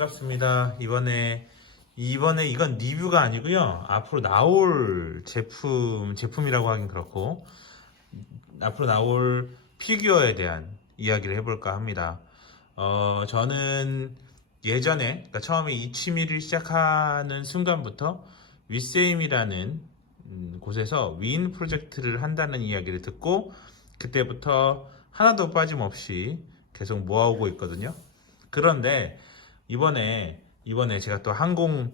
반갑습니다. 이번에 이건 리뷰가 아니고요. 앞으로 나올 제품이라고 하긴 그렇고, 앞으로 나올 피규어에 대한 이야기를 해볼까 합니다. 저는 예전에, 그러니까 처음에 이 취미를 시작하는 순간부터 위세임이라는 곳에서 위인 프로젝트를 한다는 이야기를 듣고, 그때부터 하나도 빠짐없이 계속 모아오고 있거든요. 그런데 이번에 제가 또 항공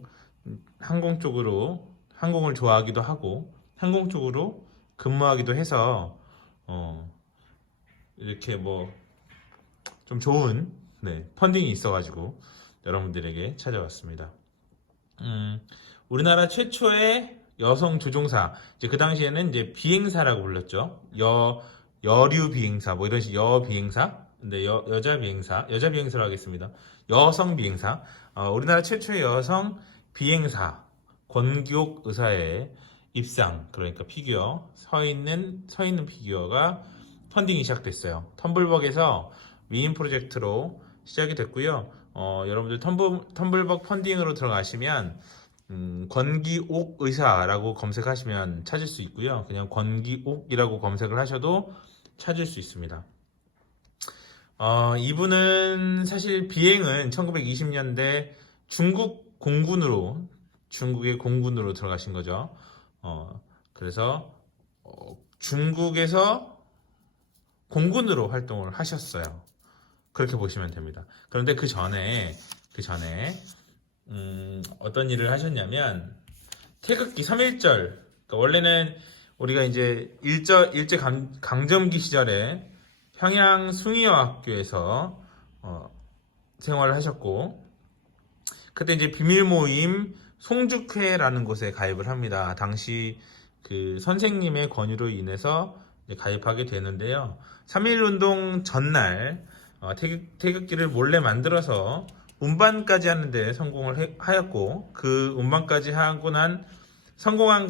쪽으로 항공을 좋아하기도 하고 항공 쪽으로 근무하기도 해서 이렇게 뭐 좀 좋은 펀딩이 있어가지고 여러분들에게 찾아왔습니다. 우리나라 최초의 여성 조종사, 이제 그 당시에는 이제 비행사라고 불렀죠. 여류 비행사, 뭐 이런 식, 비행사, 근데 여자 비행사로 하겠습니다. 여성 비행사, 우리나라 최초의 여성 비행사 권기옥 의사의 입상, 그러니까 피규어, 서 있는 피규어가 펀딩이 시작됐어요. 텀블벅에서 위인 프로젝트로 시작이 됐고요. 여러분들 텀블벅 펀딩으로 들어가시면 권기옥 의사라고 검색하시면 찾을 수 있고요. 그냥 권기옥이라고 검색을 하셔도 찾을 수 있습니다. 이분은 사실 비행은 1920년대 중국의 공군으로 들어가신 거죠. 그래서 중국에서 공군으로 활동을 하셨어요. 그렇게 보시면 됩니다. 그런데 그 전에 어떤 일을 하셨냐면 태극기 3.1절, 그러니까 원래는 우리가 이제 일제 강점기 시절에 평양 숭의여학교에서 생활을 하셨고, 그때 이제 비밀 모임 송죽회라는 곳에 가입을 합니다. 당시 그 선생님의 권유로 인해서 가입하게 되는데요. 3.1운동 전날 태극기를 몰래 만들어서 운반까지 하는데 성공을 하였고, 그 운반까지 하고 난 성공한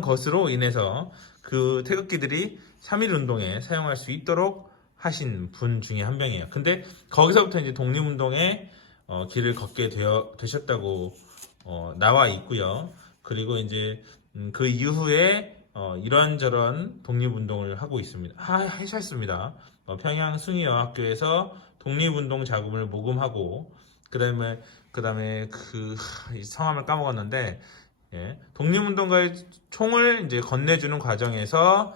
것으로 인해서 그 태극기들이 3.1운동에 사용할 수 있도록 하신 분 중에 한 명이에요. 근데 거기서부터 이제 독립운동에 길을 걷게 되셨다고 나와 있고요. 그리고 이제 그 이후에 이런저런 독립운동을 하고 있습니다. 하셨습니다. 평양 숭의여학교에서 독립운동 자금을 모금하고, 그다음에 이 성함을 까먹었는데, 예, 독립운동가의 총을 이제 건네주는 과정에서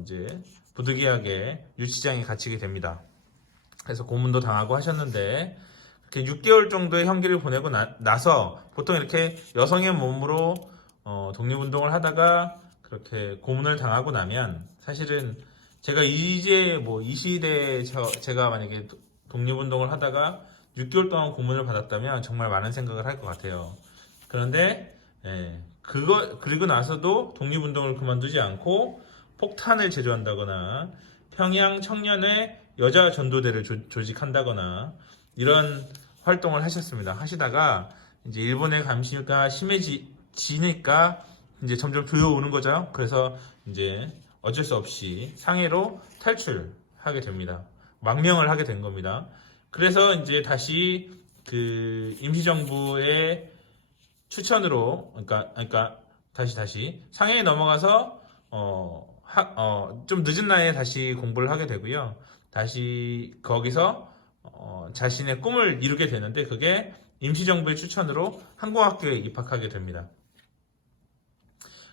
이제 부득이하게 유치장에 갇히게 됩니다. 그래서 고문도 당하고 하셨는데, 이렇게 6개월 정도의 형기를 보내고 나서 보통 이렇게 여성의 몸으로 독립운동을 하다가 그렇게 고문을 당하고 나면, 사실은 제가 이제 뭐 이 시대에 제가 만약에 독립운동을 하다가 6개월 동안 고문을 받았다면 정말 많은 생각을 할 것 같아요. 그런데 그리고 나서도 독립운동을 그만두지 않고 폭탄을 제조한다거나 평양 청년의 여자 전도대를 조직한다거나 이런 활동을 하시다가 이제 일본의 감시가 심해지니까 이제 점점 조여오는 거죠. 그래서 이제 어쩔 수 없이 상해로 탈출하게 됩니다. 망명을 하게 된 겁니다. 그래서 이제 다시 그 임시정부의 추천으로, 그러니까 다시 상해에 넘어가서 좀 늦은 나이에 다시 공부를 하게 되고요. 다시 거기서 자신의 꿈을 이루게 되는데, 그게 임시정부의 추천으로 항공학교에 입학하게 됩니다.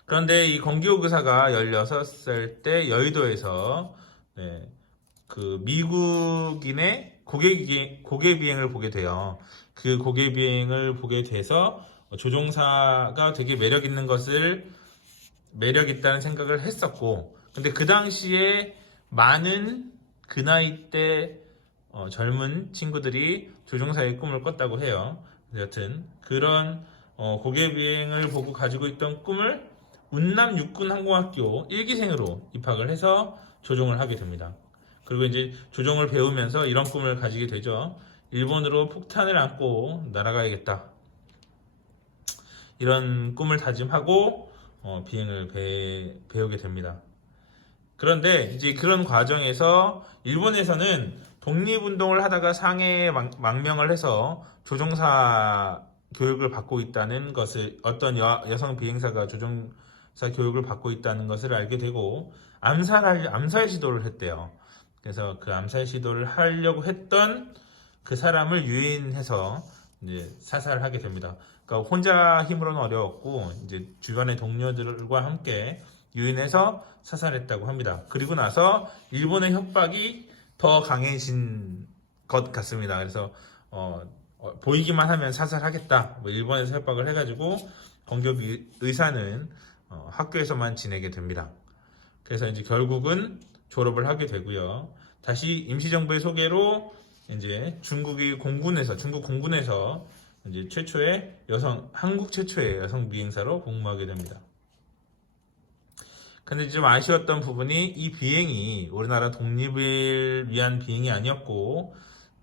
그런데 이 권기옥 의사가 16살 때 여의도에서 그 미국인의 고개 비행을 보게 돼요. 그 고개 비행을 보게 돼서 조종사가 되게 매력 있다는 생각을 했었고, 근데 그 당시에 많은 그 나이 때 젊은 친구들이 조종사의 꿈을 꿨다고 해요. 여튼 그런 고개 비행을 보고 가지고 있던 꿈을 운남 육군항공학교 1기생으로 입학을 해서 조종을 하게 됩니다. 그리고 이제 조종을 배우면서 이런 꿈을 가지게 되죠. 일본으로 폭탄을 안고 날아가야겠다, 이런 꿈을 다짐하고 비행을 배우게 됩니다. 그런데 이제 그런 과정에서 일본에서는 독립운동을 하다가 상해에 망명을 해서 조종사 교육을 받고 있다는 것을 어떤 여성 비행사가 조종사 교육을 받고 있다는 것을 알게 되고 암살 시도를 했대요. 그래서 그 암살 시도를 하려고 했던 그 사람을 유인해서 이제 사살하게 됩니다. 그러니까 혼자 힘으로는 어려웠고 이제 주변의 동료들과 함께 유인해서 사살했다고 합니다. 그리고 나서 일본의 협박이 더 강해진 것 같습니다. 그래서 보이기만 하면 사살하겠다. 뭐 일본에서 협박을 해가지고 건국 의사는 학교에서만 지내게 됩니다. 그래서 이제 결국은 졸업을 하게 되고요. 다시 임시정부의 소개로 이제 중국 공군에서 이제 한국 최초의 여성 비행사로 복무하게 됩니다. 근데 좀 아쉬웠던 부분이 이 비행이 우리나라 독립을 위한 비행이 아니었고,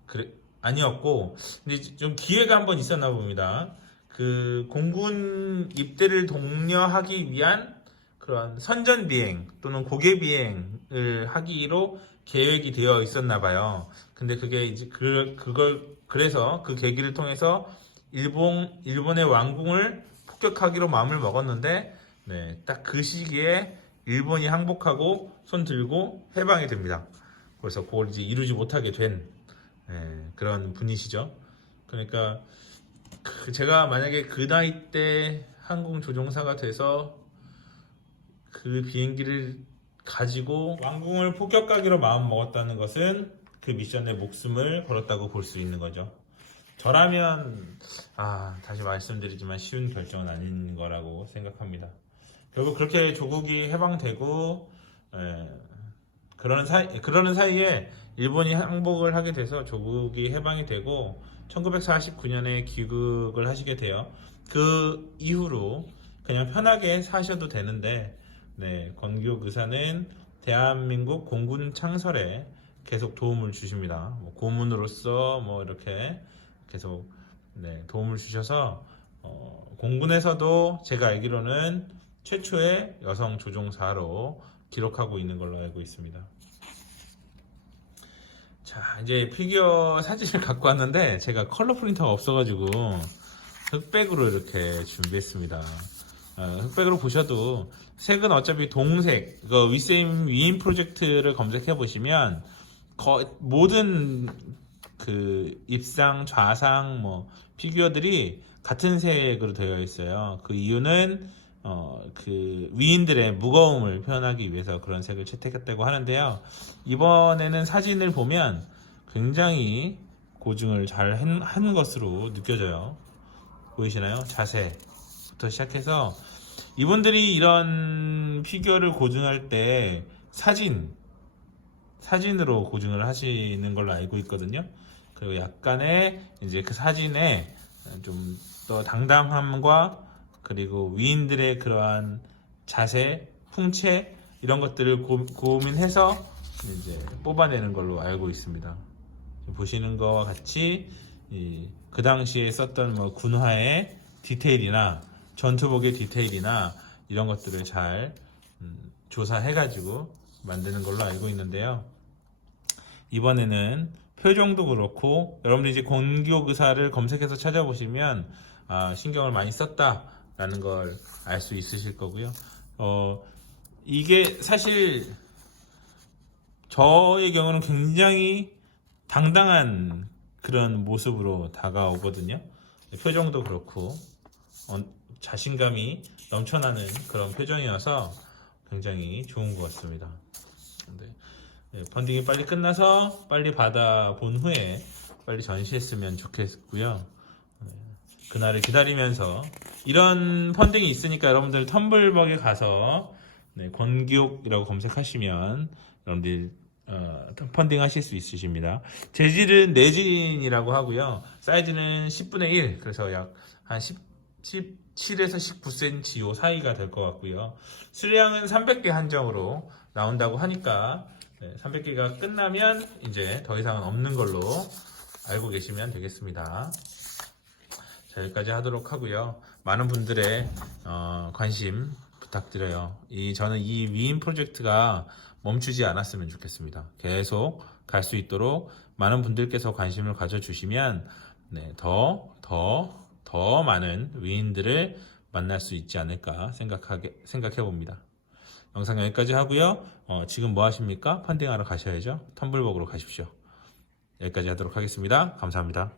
근데 좀 기회가 한번 있었나 봅니다. 그 공군 입대를 독려하기 위한 그런 선전 비행 또는 고개 비행을 하기로 계획이 되어 있었나 봐요. 근데 그게 이제 그래서 그 계기를 통해서 일본의 왕궁을 폭격하기로 마음을 먹었는데, 네, 딱 그 시기에 일본이 항복하고 손 들고 해방이 됩니다. 그래서 그걸 이제 이루지 못하게 된 그런 분이시죠. 그러니까 제가 만약에 그 나이 때 항공 조종사가 돼서 그 비행기를 가지고 왕궁을 폭격하기로 마음 먹었다는 것은 그 미션에 목숨을 걸었다고 볼 수 있는 거죠. 저라면 다시 말씀드리지만 쉬운 결정은 아닌 거라고 생각합니다. 결국 그렇게 조국이 해방되고 그러는 사이에 일본이 항복을 하게 돼서 조국이 해방이 되고 1949년에 귀국을 하시게 돼요. 그 이후로 그냥 편하게 사셔도 되는데, 네, 건국 의사는 대한민국 공군 창설에 계속 도움을 주십니다. 뭐 고문으로서 뭐 이렇게 계속 도움을 주셔서 공군에서도 제가 알기로는 최초의 여성 조종사로 기록하고 있는 걸로 알고 있습니다. 자, 이제 피규어 사진을 갖고 왔는데 제가 컬러 프린터가 없어가지고 흑백으로 이렇게 준비했습니다. 흑백으로 보셔도 색은 어차피 동색, 위세임 위인 프로젝트를 검색해 보시면 모든 그 입상, 좌상, 뭐 피규어들이 같은 색으로 되어 있어요. 그 이유는 그 위인들의 무거움을 표현하기 위해서 그런 색을 채택했다고 하는데요. 이번에는 사진을 보면 굉장히 고증을 잘 한 것으로 느껴져요. 보이시나요? 자세부터 시작해서 이분들이 이런 피규어를 고증할 때 사진으로 고증을 하시는 걸로 알고 있거든요. 그리고 약간의 이제 그 사진에 좀 더 당당함과 그리고 위인들의 그러한 자세, 풍채 이런 것들을 고민해서 이제 뽑아내는 걸로 알고 있습니다. 보시는 것과 같이 그 당시에 썼던 뭐 군화의 디테일이나 전투복의 디테일이나 이런 것들을 잘 조사해가지고 만드는 걸로 알고 있는데요. 이번에는 표정도 그렇고 여러분들이 이제 건국 의사를 검색해서 찾아보시면 신경을 많이 썼다라는 걸 알 수 있으실 거고요. 이게 사실 저의 경우는 굉장히 당당한 그런 모습으로 다가오거든요. 표정도 그렇고 자신감이 넘쳐나는 그런 표정이어서 굉장히 좋은 것 같습니다. 펀딩이 빨리 끝나서 빨리 받아본 후에 빨리 전시했으면 좋겠고요. 그날을 기다리면서 이런 펀딩이 있으니까 여러분들 텀블벅에 가서 권기옥이라고 검색하시면 여러분들 펀딩 하실 수 있으십니다. 재질은 내진이라고 하고요. 사이즈는 10분의 1, 그래서 약 한 17에서 19cm 요 사이가 될 것 같고요. 수량은 300개 한정으로 나온다고 하니까 300개가 끝나면 이제 더 이상은 없는 걸로 알고 계시면 되겠습니다. 자, 여기까지 하도록 하고요. 많은 분들의 관심 부탁드려요. 저는 이 위인 프로젝트가 멈추지 않았으면 좋겠습니다. 계속 갈 수 있도록 많은 분들께서 관심을 가져주시면 네, 더 많은 위인들을 만날 수 있지 않을까 생각해 봅니다. 영상 여기까지 하고요. 지금 뭐 하십니까? 펀딩하러 가셔야죠. 텀블벅으로 가십시오. 여기까지 하도록 하겠습니다. 감사합니다.